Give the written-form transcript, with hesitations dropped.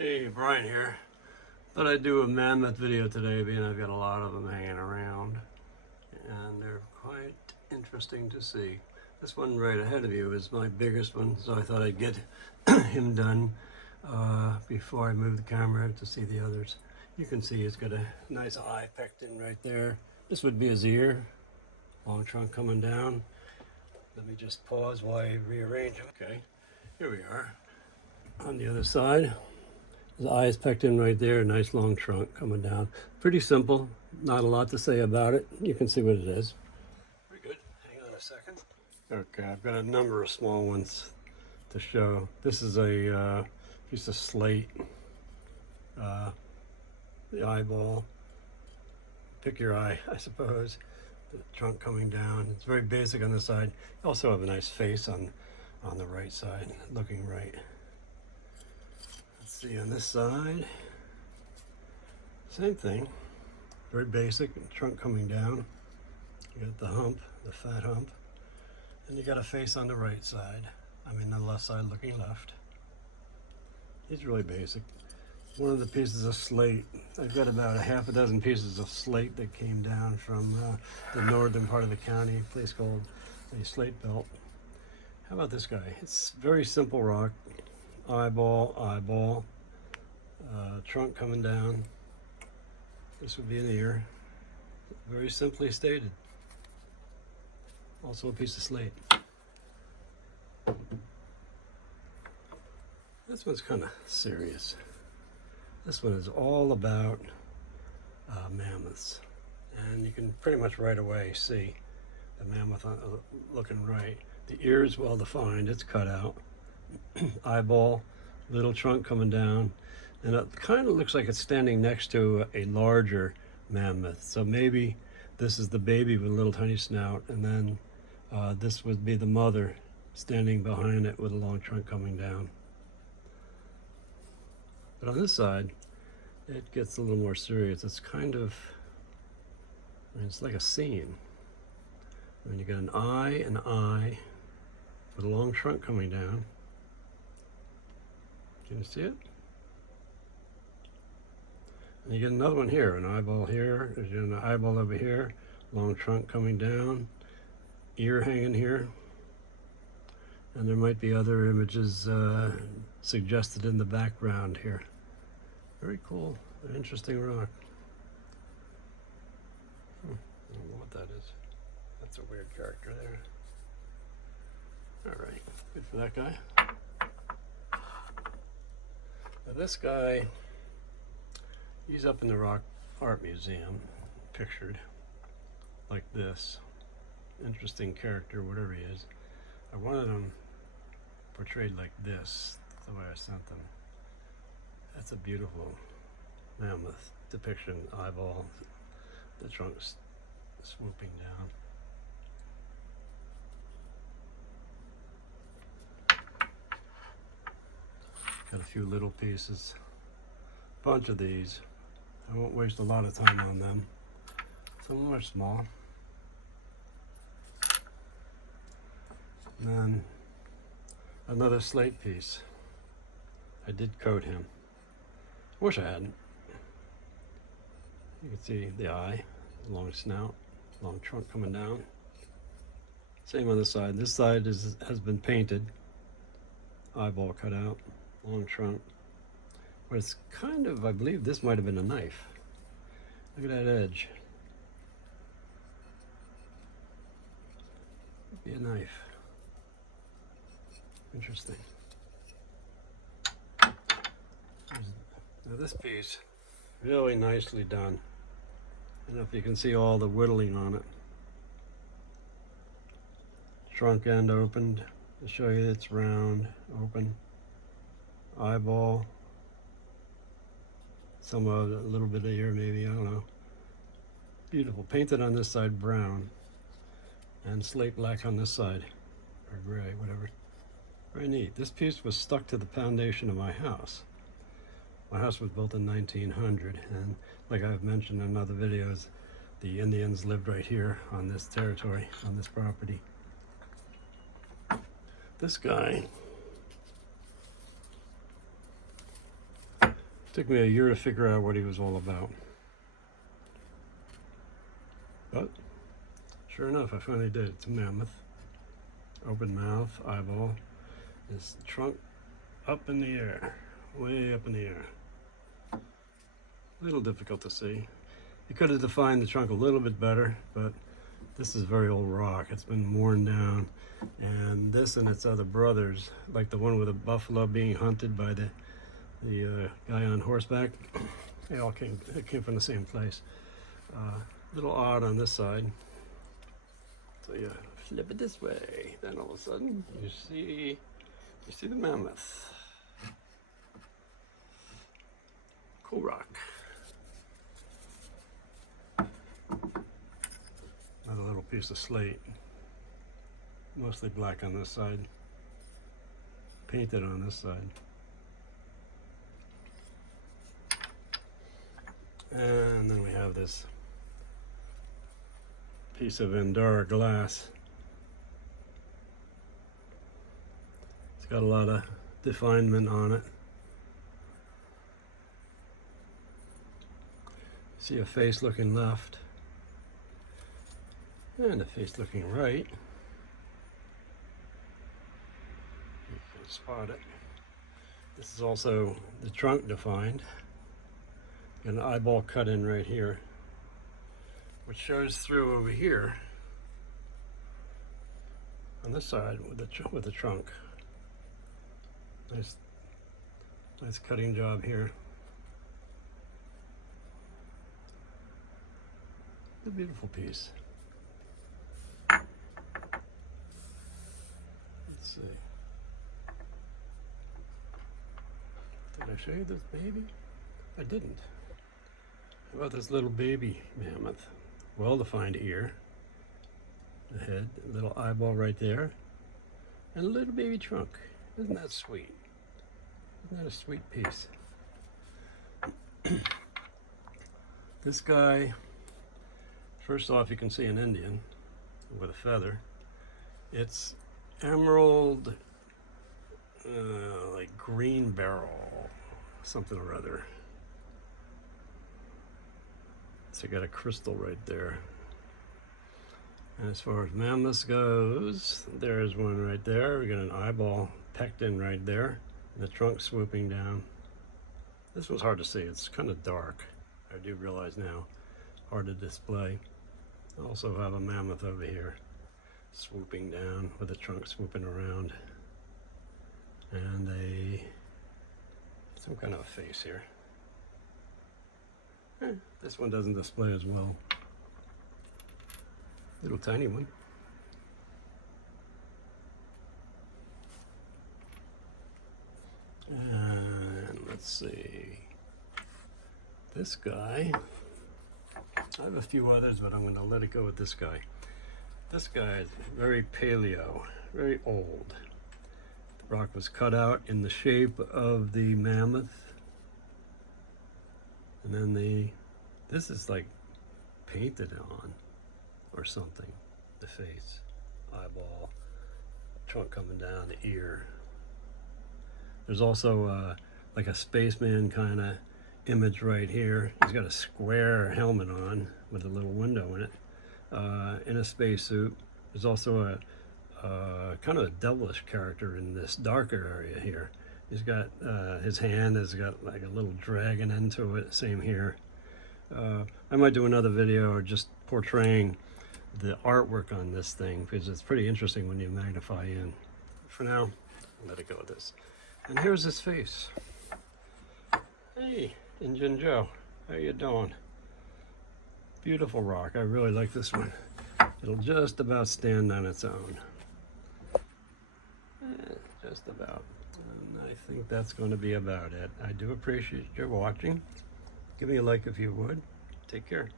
Hey, Brian here. Thought I'd do a mammoth video today, being I've got a lot of them hanging around, and they're quite interesting to see. This one right ahead of you is my biggest one, so I thought I'd get him done before I move the camera to see the others. You can see he's got a nice eye pecked in right there. This would be his ear, long trunk coming down. Let me just pause while I rearrange him. Okay, here we are. On the other side, his eye is pecked in right there, a nice long trunk coming down. Pretty simple, not a lot to say about it. You can see what it is. Pretty good. Hang on a second. Okay, I've got a number of small ones to show. This is a piece of slate. The eyeball. Pick your eye, I suppose. The trunk coming down. It's very basic on the side. You also have a nice face on the right side, looking right. See on this side, same thing, very basic, trunk coming down. You got the hump, the fat hump, and you got a face on the right side. I mean the left side looking left. It's really basic. One of the pieces of slate, I've got about a half a dozen pieces of slate that came down from the northern part of the county, a place called the Slate Belt. How about this guy? It's very simple rock. Eyeball, trunk coming down. This would be an ear. Very simply stated. Also a piece of slate. This one's kind of serious. This one is all about mammoths. And you can pretty much right away see the mammoth looking right. The ear is well defined, it's cut out. Eyeball, little trunk coming down, and it kind of looks like it's standing next to a larger mammoth. So maybe this is the baby with a little tiny snout, and then this would be the mother standing behind it with a long trunk coming down. But on this side, it gets a little more serious. It's kind of, I mean, it's like a scene. I mean, you got an eye with a long trunk coming down. Can you see it? And you get another one here, an eyeball here, there's an eyeball over here, long trunk coming down, ear hanging here, and there might be other images suggested in the background here. Very cool, an interesting rock. I don't know what that is. That's a weird character there. All right, good for that guy. Now this guy, he's up in the Rock Art Museum, pictured like this. Interesting character, whatever he is. I wanted him portrayed like this, the way I sent them. That's a beautiful mammoth depiction, eyeball, the trunk swooping down. Got a few little pieces, bunch of these. I won't waste a lot of time on them. Some of them are small. And then another slate piece. I did coat him. Wish I hadn't. You can see the eye, long snout, long trunk coming down. Same on this side. This side has been painted. Eyeball cut out. Long trunk, but it's kind of, I believe this might have been a knife. Look at that edge. Could be a knife. Interesting. Now this piece, really nicely done. I don't know if you can see all the whittling on it. Trunk end opened to show you it's round, open. Eyeball, some of a little bit of ear maybe, I don't know. Beautiful, painted on this side brown, and slate black on this side, or gray, whatever. Very neat. This piece was stuck to the foundation of my house. My house was built in 1900, and like I've mentioned in other videos, the Indians lived right here on this territory, on this property. This guy Took me a year to figure out what he was all about. But sure enough, I finally did. It's a mammoth. Open mouth, eyeball. His trunk up in the air, way up in the air. A little difficult to see. You could have defined the trunk a little bit better, but this is very old rock. It's been worn down. And this and its other brothers, like the one with a buffalo being hunted by the guy on horseback, they all came from the same place. Little odd on this side. So you flip it this way, then all of a sudden you see the mammoth. Cool rock. Another little piece of slate. Mostly black on this side. Painted on this side. And then we have this piece of Endura glass. It's got a lot of definement on it. See a face looking left and a face looking right. You can spot it. This is also the trunk defined. Got an eyeball cut in right here, which shows through over here on this side with the trunk. Nice cutting job here. A beautiful piece. Let's see. Did I show you this baby? I didn't. How about this little baby mammoth? Well-defined ear, the head, a little eyeball right there, and a little baby trunk. Isn't that sweet? Isn't that a sweet piece? This guy, first off, you can see an Indian with a feather. It's emerald, like green beryl, something or other. So you got a crystal right there. And as far as mammoths goes, there's one right there. We got an eyeball pecked in right there, and the trunk swooping down. This was hard to see. It's kind of dark. I do realize now. Hard to display. I also have a mammoth over here, swooping down with the trunk swooping around, and some kind of a face here. This one doesn't display as well. Little tiny one. And let's see. This guy, I have a few others, but I'm going to let it go with this guy. This guy is very paleo, very old. The rock was cut out in the shape of the mammoth. And then this is like painted on or something. The face, eyeball, trunk coming down, the ear. There's also like a spaceman kind of image right here. He's got a square helmet on with a little window in it, in a spacesuit. There's also a kind of a devilish character in this darker area here. He's got, his hand has got like a little dragon into it, same here. I might do another video just portraying the artwork on this thing, because it's pretty interesting when you magnify in. For now, I'll let it go with this. And here's his face. Hey, Injun Joe, how you doing? Beautiful rock, I really like this one. It'll just about stand on its own. Just about. And I think that's going to be about it. I do appreciate your watching. Give me a like if you would. Take care.